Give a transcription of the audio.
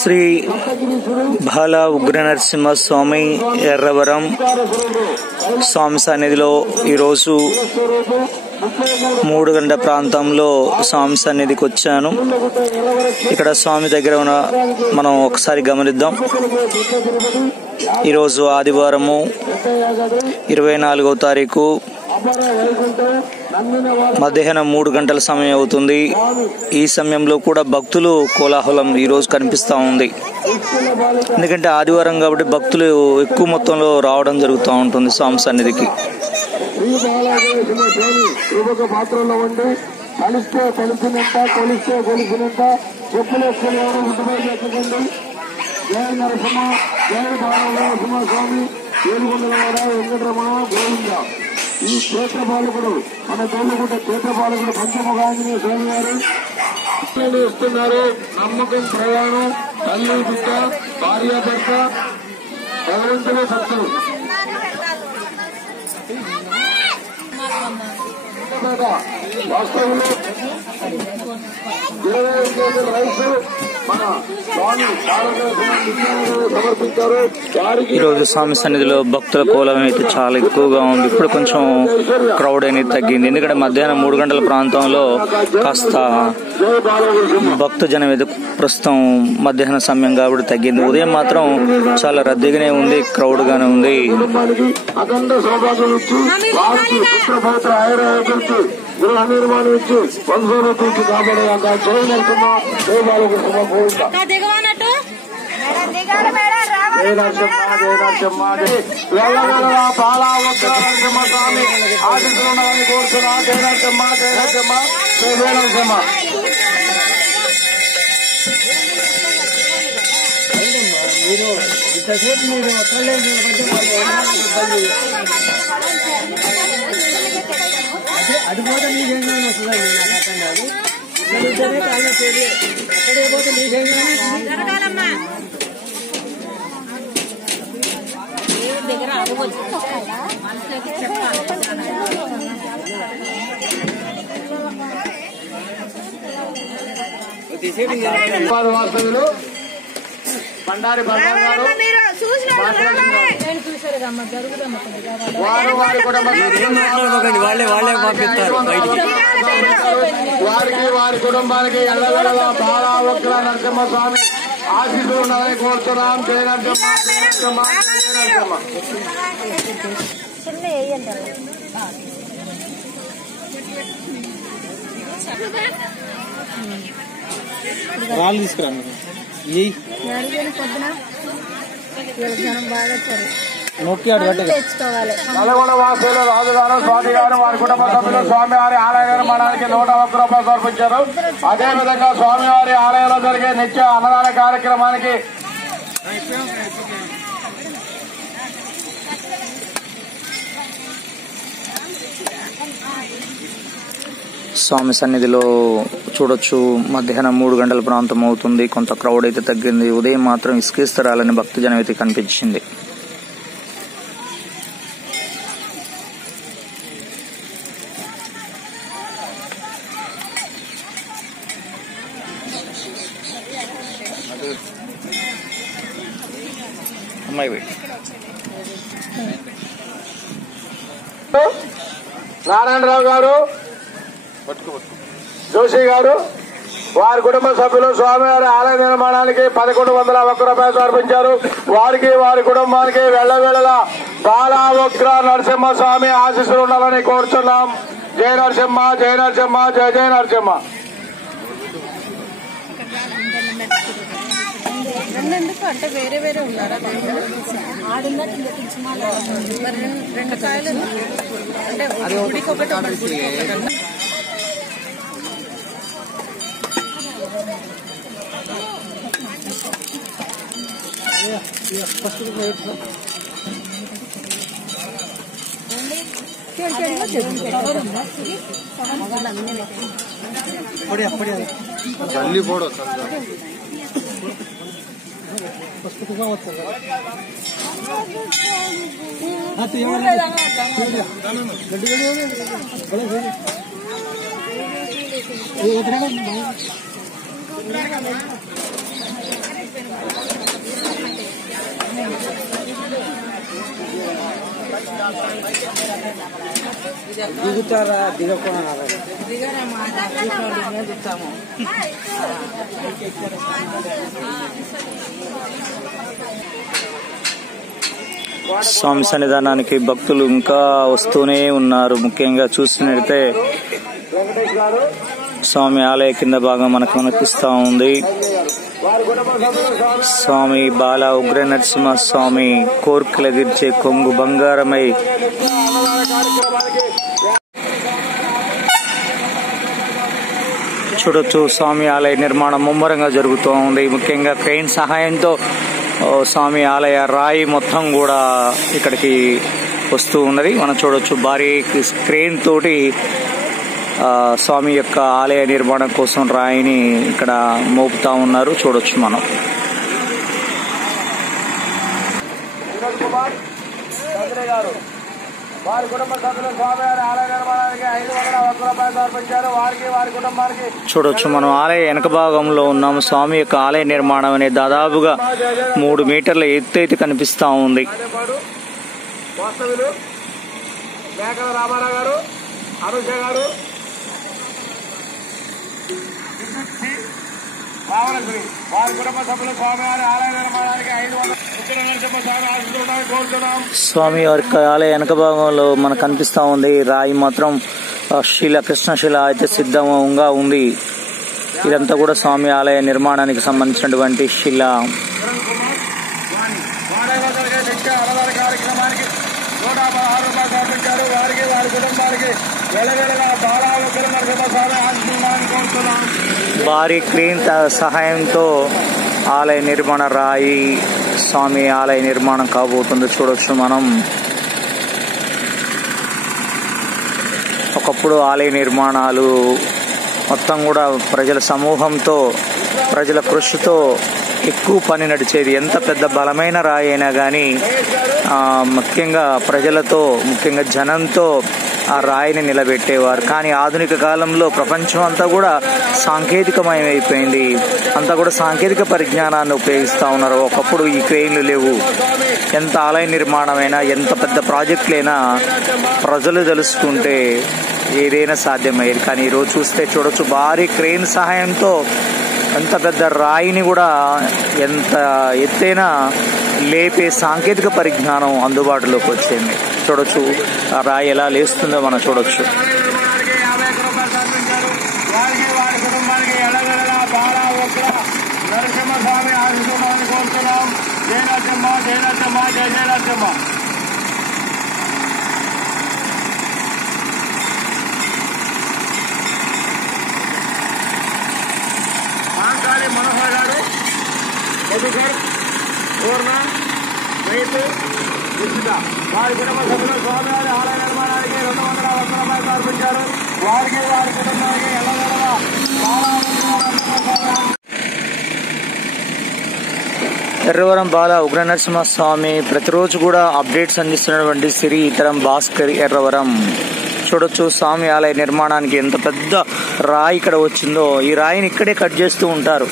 శ్రీ బాల ఉగ్ర నరసింహస్వామి ఎర్రవరం స్వామి సన్నిధిలో ఈరోజు 3 గంటల ప్రాంతంలో స్వామి సన్నిధికి వచ్చాను. ఇక్కడ స్వామి దగ్గర ఉన్న మనం ఒకసారి గమనిద్దాం. ఈరోజు ఆదివారము 24వ తారీఖు మధ్యాహ్నం 3 గంటల సమయం అవుతుంది. ఈ సమయంలో కూడా భక్తులు కోలాహలం ఈరోజు కనిపిస్తూ ఉంది. ఎందుకంటే ఆదివారం కాబట్టి భక్తులు ఎక్కువ మొత్తంలో రావడం జరుగుతూ ఉంటుంది స్వామి సన్నిధికి. పాత్రలో ఉండి కలిస్తే కలిసినంత కొలిస్తే కొలిసినంత చెప్పులేసుకుని చెప్పుకోండి. జయ నరసింహ జయ బాలనరసింహ స్వామి ఏడుగుండలవాడ వెంకటరమణ గోవింద. ఈ క్షేత్రపాలకుడు మన తోలుగుంట క్షేత్రపాలకుడు పంచముఖాంజనేయ స్వామి గారు ఇస్తున్నారు. నమ్మకం ప్రయాణం తల్లి బిడ్డ భార్య భర్త భగవంతుడే భక్తులు. వాస్తవంలో 25 కేజీల రైసు మన స్వామి సమర్పించారు. ఈరోజు స్వామి సన్నిధిలో భక్తుల కోలం అయితే చాలా ఎక్కువగా ఉంది. ఇప్పుడు కొంచెం క్రౌడ్ అనేది తగ్గింది. ఎందుకంటే మధ్యాహ్నం 3 గంటల ప్రాంతంలో కాస్త భక్తజనం అయితే ప్రస్తుతం మధ్యాహ్నం సమయం కాబట్టి తగ్గింది. ఉదయం మాత్రం చాలా రద్దీగానే ఉంది, క్రౌడ్ గానే ఉంది. అఖండ సౌభాగ్యం ఇచ్చి వారికి పుత్రపౌత్ర ఆయుర్వేదించి గృహ నిర్మాణం ఇచ్చి వంశోన్నతికి కాబడే జయ నరసింహ జయ బాలకృష్ణ గోవింద. జయ నరసింహ జయ నరసింహ వెళ్ళగలరా బాలావక్ర నరసింహ స్వామి ఆశిస్తున్నామని కోరుతున్నా. జయ నరసింహ జయ నరసింహ జయ జయ నరసింహ. అది పోతే మీకేం వస్తుంది నాకు అర్థం కాదు. అక్కడికి పోతే మీకేం వాస్తవ్యులు బండారి భగవాన్ గారు వారి కుటుంబానికి ఎల్లవేళలా బాలావక్ర నరసింహస్వామి ఆశీస్సులు ఉండాలని కోరుతున్నాం. జయ నరసింహ జయ నరసింహ జయ నరసింహ. వాళ్ళు తీసుకురాను నల్గొండ వాసులు రాజుగారు స్వామి గారు వారి కుటుంబ సభ్యులు స్వామివారి ఆలయ నిర్మాణానికి 101 రూపాయలు సమర్పించారు. అదేవిధంగా స్వామివారి ఆలయంలో జరిగే నిత్య అన్నదాన కార్యక్రమానికి స్వామి సన్నిధిలో చూడొచ్చు మధ్యాహ్నం 3 గంటల ప్రాంతం అవుతుంది. కొంత క్రౌడ్ అయితే తగ్గింది. ఉదయం మాత్రం ఇసుకేస్తరాలని భక్తజనం అయితే కనిపించింది. నారాయణరావు గారు జోషి గారు వారి కుటుంబ సభ్యులు స్వామివారి ఆలయ నిర్మాణానికి 1101 రూపాయలు సమర్పించారు. వారికి వారి కుటుంబానికి వెళ్ళవేళలా బాలావక్ర నరసింహస్వామి ఆశీస్సులు ఉండాలని కోరుచున్నాం. జయ నరసింహ జయ నరసింహ జయ జయ నరసింహ. అంటే వేరే వేరే ఉన్నారా? రెండు కాయలు అంటే గుడికి ఒకటి జల్లి పోడు గడ్డి దిగుతారా దిగకుండా దిగుతాము. స్వామి సన్నిధానానికి భక్తులు ఇంకా వస్తూనే ఉన్నారు. ముఖ్యంగా చూసినట్లయితే స్వామి ఆలయ కింద భాగం మనకు కనిపిస్తా ఉంది. స్వామి బాల ఉగ్ర నరసింహ స్వామి కోర్కెల తీర్చే కొంగు బంగారమై చూడొచ్చు. స్వామి ఆలయ నిర్మాణం ముమ్మరంగా జరుగుతూ ఉంది. ముఖ్యంగా క్రెయిన్ సహాయంతో స్వామి ఆలయ రాయి మొత్తం కూడా ఇక్కడికి వస్తూ ఉన్నది. మనం చూడొచ్చు భారీ క్రెయిన్ తోటి స్వామి యొక్క ఆలయ నిర్మాణం కోసం రాయిని ఇక్కడ మోపుతా ఉన్నారు. చూడొచ్చు మనం. వారి కుటుంబ సభ్యులు స్వామివారి ఆలయ నిర్మాణానికి 500 రూపాయలు సమర్పించారు. వారికి వారి కుటుంబానికి చూడొచ్చు మనం ఆలయ వెనక భాగంలో ఉన్నాము. స్వామి యొక్క ఆలయ నిర్మాణం అనేది దాదాపుగా 3 మీటర్ల ఎత్తు అయితే కనిపిస్తా ఉంది. వాస్తవులు మేకల రామారావు గారు, అనుష గారు, రావణశ్రీ వారి కుటుంబ సభ్యులు స్వామివారి ఆలయ నిర్మాణానికి 500 కోరుతున్నాం. స్వామి వారి ఆలయ వెనక భాగంలో మనకు కనిపిస్తా ఉంది. రాయి మాత్రం శిల కృష్ణశిల అయితే సిద్ధంగా ఉంది. ఇదంతా కూడా స్వామి ఆలయ నిర్మాణానికి సంబంధించినటువంటి శిల. కార్యక్రమానికి 116 రూపాయలు సమర్పించారు. వారికి వారి కుటుంబానికి వెలవెలగా బాలావకర నరసింహస్వామి ఆశీర్వాదాన్ని కోరుతున్నాం. భారీ క్రేన్ సహాయంతో ఆలయ నిర్మాణ రాయి స్వామి ఆలయ నిర్మాణం కాబోతుంది. చూడొచ్చు మనం. ఒకప్పుడు ఆలయ నిర్మాణాలు మొత్తం కూడా ప్రజల సమూహంతో ప్రజల కృషితో ఎక్కువ పని నడిచేది. ఎంత పెద్ద బలమైన రాయి అయినా కానీ ముఖ్యంగా ప్రజలతో ముఖ్యంగా జనంతో ఆ రాయిని నిలబెట్టేవారు. కానీ ఆధునిక కాలంలో ప్రపంచం అంతా కూడా సాంకేతికమయమైపోయింది. అంతా కూడా సాంకేతిక పరిజ్ఞానాన్ని ఉపయోగిస్తూ ఉన్నారు. ఒకప్పుడు ఈ క్రెయిన్లు లేవు. ఎంత ఆలయ నిర్మాణమైనా ఎంత పెద్ద ప్రాజెక్టులైనా ప్రజలు తెలుసుకుంటే ఏదైనా సాధ్యమయ్యేది. కానీ ఈరోజు చూస్తే చూడొచ్చు భారీ క్రెయిన్ సహాయంతో ఎంత పెద్ద రాయిని కూడా ఎంత ఎత్తైన లేపే సాంకేతిక పరిజ్ఞానం అందుబాటులోకి వచ్చింది. చూడొచ్చు ఆ రాయి ఎలా లేస్తుందో మనం చూడొచ్చు. నరసింహస్వామి ఆశీర్వాదాన్ని కోరుతున్నాం. జయ నరసింహ, జయ నరసింహ, జయ జయ నరసింహ. మాంకాళి మనోహర్ గారు, మధుకర్, పూర్ణ, రైతు, విజిత వారి కుటుంబ సభ్యులు స్వామివారి ఆలయ నిర్మాణానికి 200 రూపాయలు సమర్పించారు. వారికి వారి కుటుంబానికి ఎల్లవేళలా ఎర్రవరం బాల ఉగ్ర నరసింహ స్వామి ప్రతిరోజు కూడా అప్డేట్స్ అందిస్తున్నటువంటి శ్రీ ఇతరం భాస్కర్ ఎర్రవరం. చూడొచ్చు స్వామి ఆలయ నిర్మాణానికి ఎంత పెద్ద రాయి ఇక్కడ వచ్చిందో. ఈ రాయిని ఇక్కడే కట్ చేస్తూ ఉంటారు.